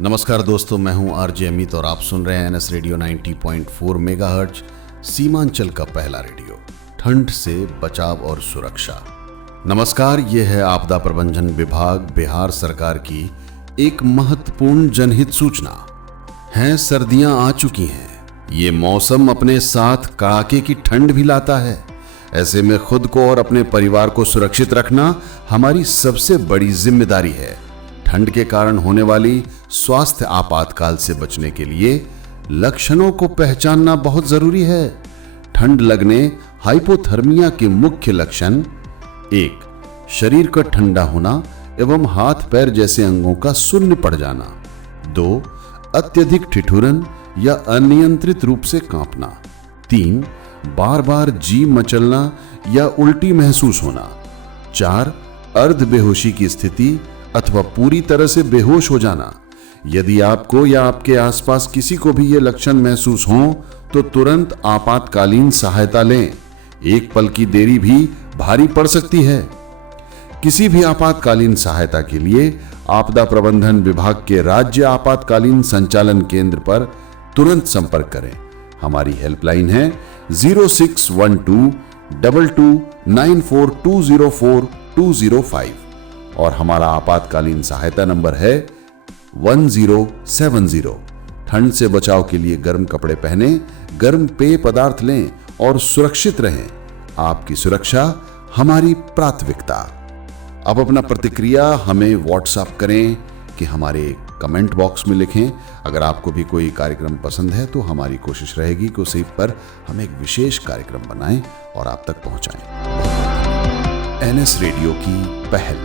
नमस्कार दोस्तों, मैं हूं आरजे अमित और आप सुन रहे हैं एनएस रेडियो 90.4 मेगाहर्ट्ज, सीमांचल का पहला रेडियो, ठंड से बचाव और सुरक्षा। नमस्कार, ये है आपदा प्रबंधन विभाग बिहार सरकार की एक महत्वपूर्ण जनहित सूचना है। सर्दियां आ चुकी हैं, ये मौसम अपने साथ कड़ाके की ठंड भी लाता है। ऐसे में खुद को और अपने परिवार को सुरक्षित रखना हमारी सबसे बड़ी जिम्मेदारी है। ठंड के कारण होने वाली स्वास्थ्य आपातकाल से बचने के लिए लक्षणों को पहचानना बहुत जरूरी है। ठंड लगने हाइपोथर्मिया के मुख्य लक्षण: 1. शरीर का ठंडा होना एवं हाथ पैर जैसे अंगों का शून्य पड़ जाना। 2. अत्यधिक ठिठुरन या अनियंत्रित रूप से कांपना। 3. बार बार जी मचलना या उल्टी महसूस होना। 4. अर्ध बेहोशी की स्थिति अथवा पूरी तरह से बेहोश हो जाना। यदि आपको या आपके आसपास किसी को भी ये लक्षण महसूस हों तो तुरंत आपातकालीन सहायता लें। एक पल की देरी भी भारी पड़ सकती है। किसी भी आपातकालीन सहायता के लिए आपदा प्रबंधन विभाग के राज्य आपातकालीन संचालन केंद्र पर तुरंत संपर्क करें। हमारी हेल्पलाइन है 06122294204205 और हमारा आपातकालीन सहायता नंबर है 1070। ठंड से बचाव के लिए गर्म कपड़े पहने, गर्म पेय पदार्थ लें और सुरक्षित रहें। आपकी सुरक्षा हमारी प्राथमिकता। अब अपना प्रतिक्रिया हमें व्हाट्सएप करें कि हमारे कमेंट बॉक्स में लिखें। अगर आपको भी कोई कार्यक्रम पसंद है तो हमारी कोशिश रहेगी कि उसी पर हम एक विशेष कार्यक्रम बनाएं और आप तक पहुंचाएं। एनएस रेडियो की पहल।